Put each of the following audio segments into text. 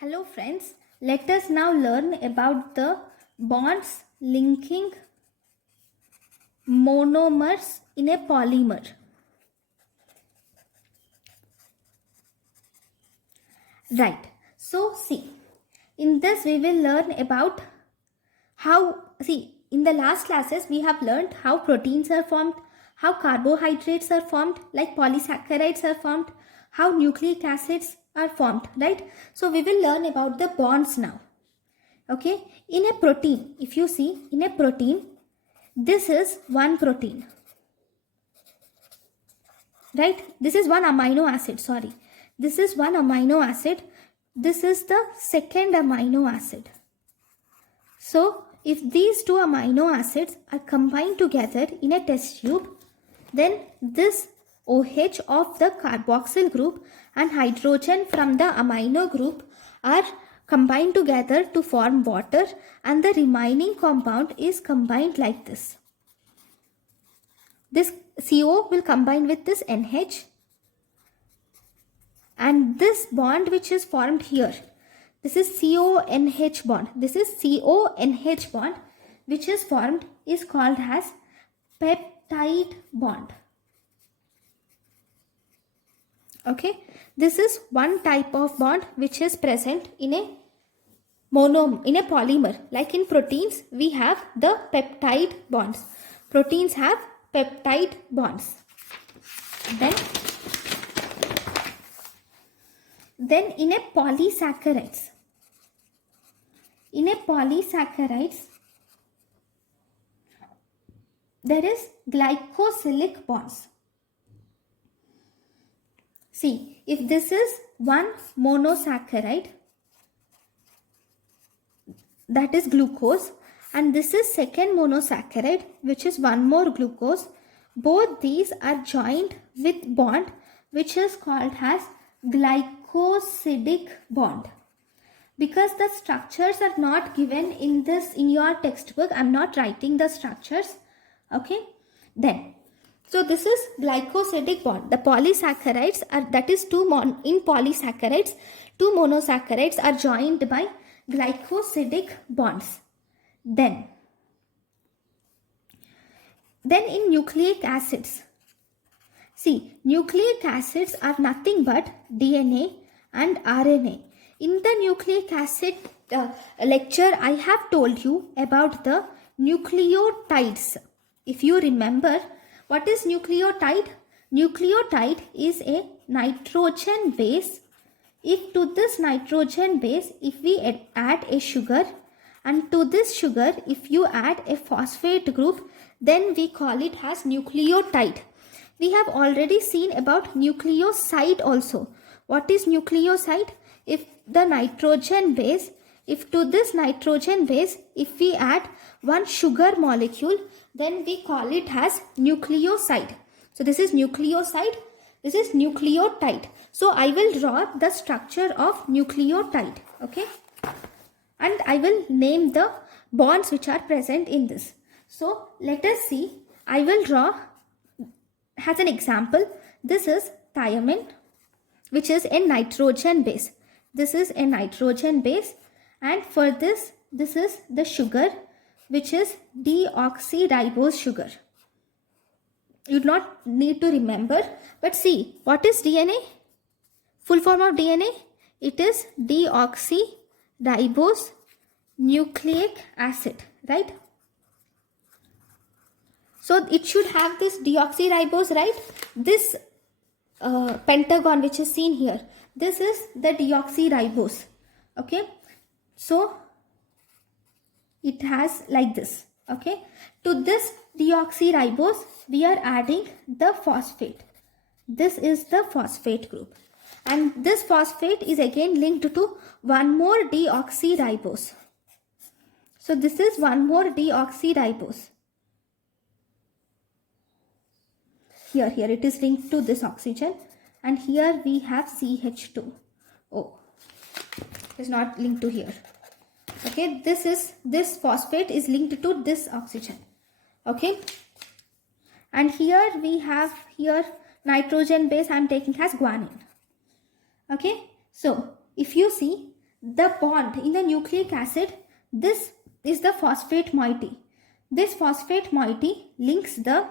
Hello friends, let us now learn about the bonds linking monomers in a polymer. Right, so see, in this we will learn about in the last classes we have learned how proteins are formed, how carbohydrates are formed, like polysaccharides are formed, how nucleic acids are formed, right? So we will learn about the bonds now. Okay, in a protein, if you see in a protein, this is one protein, right? This is one amino acid, sorry. This is one amino acid. This is the second amino acid. So, if these two amino acids are combined together in a test tube, then this OH of the carboxyl group and hydrogen from the amino group are combined together to form water, and the remaining compound is combined like this. This CO will combine with this NH, and this bond which is formed here, this is CONH bond. This is CONH bond which is formed is called as peptide bond. Okay, this is one type of bond which is present in a polymer. Like in proteins, we have the peptide bonds. Proteins have peptide bonds. Then in a polysaccharides, there is glycosylic bonds. See, if this is one monosaccharide, that is glucose, and this is second monosaccharide, which is one more glucose, both these are joined with bond which is called as glycosidic bond. Because the structures are not given in your textbook, I'm not writing the structures. Okay, then so this is glycosidic bond. The polysaccharides are, that is in polysaccharides, two monosaccharides are joined by glycosidic bonds. Then in nucleic acids, see, nucleic acids are nothing but DNA and RNA. In the nucleic acid lecture, I have told you about the nucleotides. If you remember, what is nucleotide? Nucleotide is a nitrogen base. If to this nitrogen base, if we add a sugar, and to this sugar, if you add a phosphate group, then we call it as nucleotide. We have already seen about nucleoside also. What is nucleoside? If the nitrogen base, if to this nitrogen base, if we add one sugar molecule, then we call it as nucleoside. So this is nucleoside, this is nucleotide. So I will draw the structure of nucleotide, okay? And I will name the bonds which are present in this. So let us see, I will draw as an example. This is thiamine, which is a nitrogen base. This is a nitrogen base, and for this is the sugar, which is deoxyribose sugar. You do not need to remember, but see, what is DNA? Full form of DNA? It is deoxyribose nucleic acid, right? So it should have this deoxyribose, right? This pentagon which is seen here, this is the deoxyribose. Okay, so it has like this. Okay, to this deoxyribose we are adding the phosphate. This is the phosphate group, and this phosphate is again linked to one more deoxyribose. So this is one more deoxyribose. Here it is linked to this oxygen, and here we have CH2. Oh, it is not linked to here. Okay, this phosphate is linked to this oxygen. Okay, and here we have nitrogen base I am taking as guanine. Okay, so if you see, the bond in the nucleic acid, this is the phosphate moiety. This phosphate moiety links the,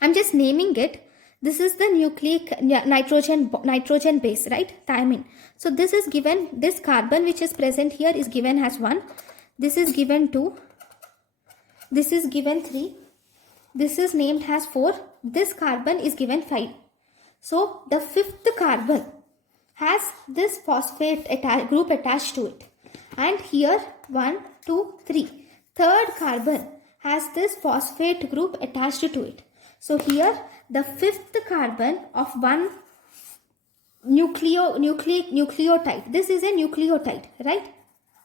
I'm just naming it, this is the nucleic nitrogen base, right, thiamine. So this is given, this carbon which is present here is given as 1, this is given 2, this is given 3, this is named as 4, this carbon is given 5. So the fifth carbon has this phosphate group attached to it, and here 1, 2, 3, third carbon has this phosphate group attached to it. So here the fifth carbon of one nucleotide, this is a nucleotide, right?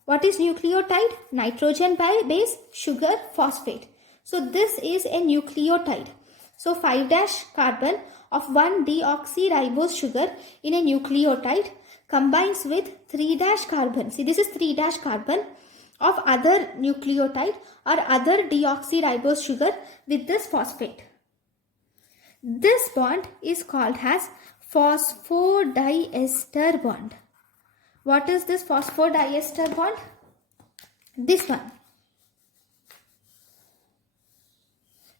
What is nucleotide? Nitrogen base, sugar, phosphate. So this is a nucleotide. So 5' carbon of 1-deoxyribose sugar in a nucleotide combines with 3' carbon. See, this is 3' carbon of other nucleotide or other deoxyribose sugar with this phosphate. This bond is called as phosphodiester bond. What is this phosphodiester bond? This one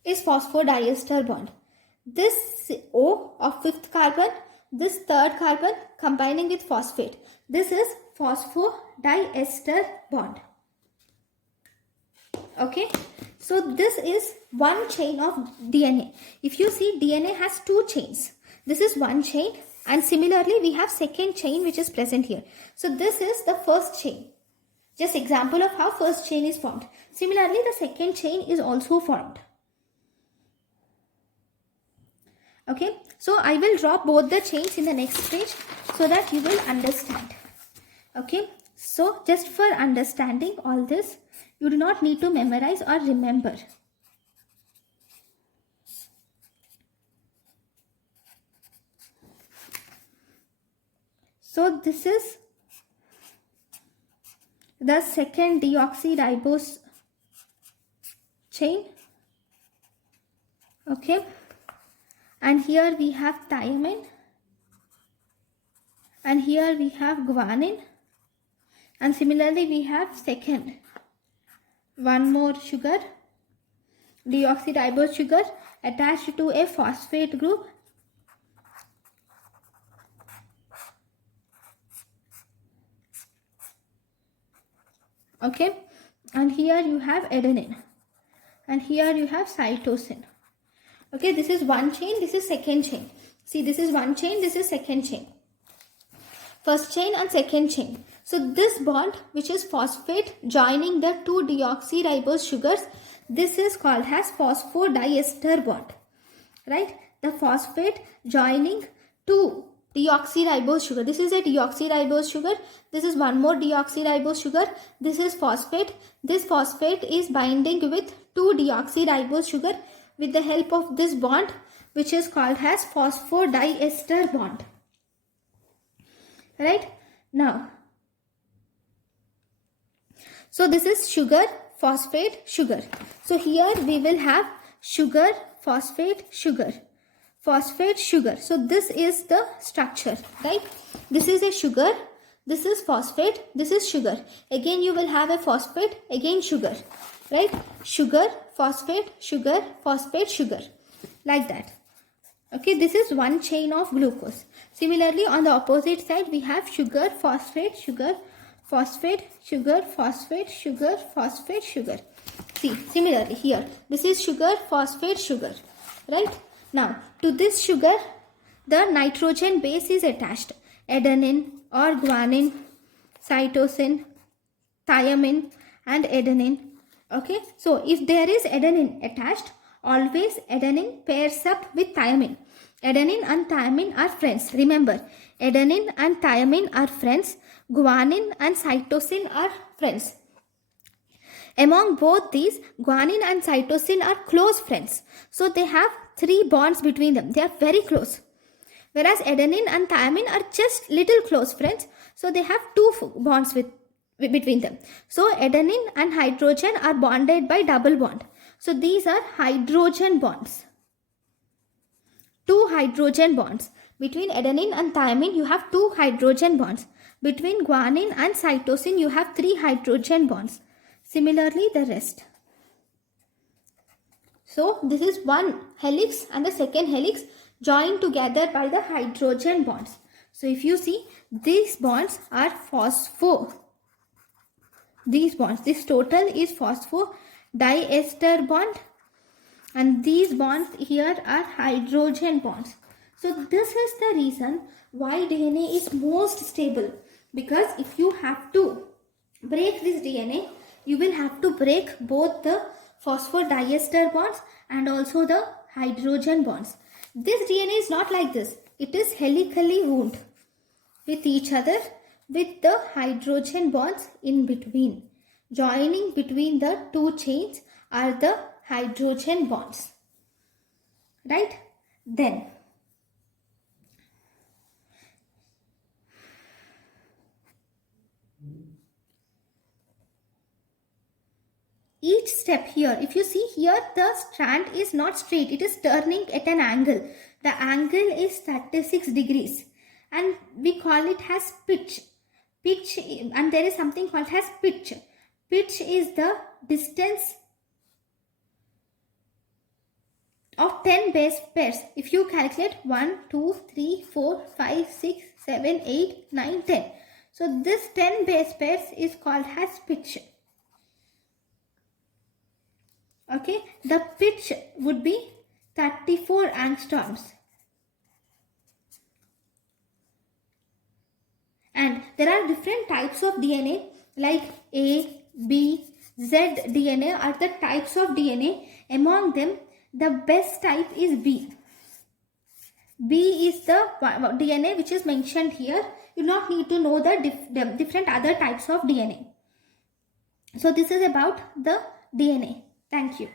is phosphodiester bond. This O of fifth carbon, this third carbon combining with phosphate. This is phosphodiester bond. Okay, so this is one chain of DNA. If you see, DNA has two chains. This is one chain, and similarly we have second chain which is present here. So this is the first chain. Just example of how first chain is formed. Similarly, the second chain is also formed. Okay, so I will drop both the chains in the next page so that you will understand. Okay, so just for understanding all this, you do not need to memorize or remember. So this is the second deoxyribose chain. Okay, and here we have thiamine, and here we have guanine, and similarly we have second, one more sugar, deoxyribose sugar attached to a phosphate group. Okay, and here you have adenine, and here you have cytosine. Okay, this is one chain, this is second chain. See, this is one chain, this is second chain. First chain and second chain. So this bond, which is phosphate joining the two deoxyribose sugars, this is called as phosphodiester bond. Right? The phosphate joining two deoxyribose sugar. This is a deoxyribose sugar. This is one more deoxyribose sugar. This is phosphate. This phosphate is binding with two deoxyribose sugar with the help of this bond, which is called as phosphodiester bond. Right? Now, so this is sugar, phosphate, sugar. So here we will have sugar, phosphate, sugar. Phosphate, sugar. So this is the structure, right? This is a sugar, this is phosphate, this is sugar. Again you will have a phosphate, again sugar, right? Sugar, phosphate, sugar, phosphate, sugar. Like that. Okay, this is one chain of glucose. Similarly, on the opposite side, we have sugar, phosphate, sugar, phosphate, sugar, phosphate, sugar, phosphate, sugar. See, similarly here, this is sugar, phosphate, sugar, right? Now, to this sugar, the nitrogen base is attached. Adenine or guanine, cytosine, thiamine and adenine. Okay, so if there is adenine attached, always adenine pairs up with thiamine. Adenine and thiamine are friends. Remember, adenine and thiamine are friends. Guanine and cytosine are friends. Among both these, guanine and cytosine are close friends. So they have 3 bonds between them. They are very close. Whereas adenine and thiamine are just little close friends. So they have 2 bonds between them. So adenine and hydrogen are bonded by double bond. So these are hydrogen bonds. 2 hydrogen bonds. Between adenine and thiamine, you have 2 hydrogen bonds. Between guanine and cytosine, you have 3 hydrogen bonds. Similarly, the rest. So, this is one helix and the second helix joined together by the hydrogen bonds. So, if you see, these bonds are phospho. These bonds, this total is phospho diester bond, and these bonds here are hydrogen bonds. So this is the reason why DNA is most stable, because if you have to break this DNA, you will have to break both the phosphodiester bonds and also the hydrogen bonds. This DNA is not like this. It is helically wound with each other with the hydrogen bonds in between. Joining between the two chains are the hydrogen bonds. Right? Then each step here, if you see here, the strand is not straight, it is turning at an angle. The angle is 36 degrees and we call it as pitch. Pitch, and there is something called as pitch. Pitch is the distance of 10 base pairs. If you calculate 1, 2, 3, 4, 5, 6, 7, 8, 9, 10. So this 10 base pairs is called as pitch. Okay, the pitch would be 34 angstroms. And there are different types of DNA like A, B, Z DNA are the types of DNA. Among them, the best type is B. B is the DNA which is mentioned here. You do not need to know the different other types of DNA. So this is about the DNA. Thank you.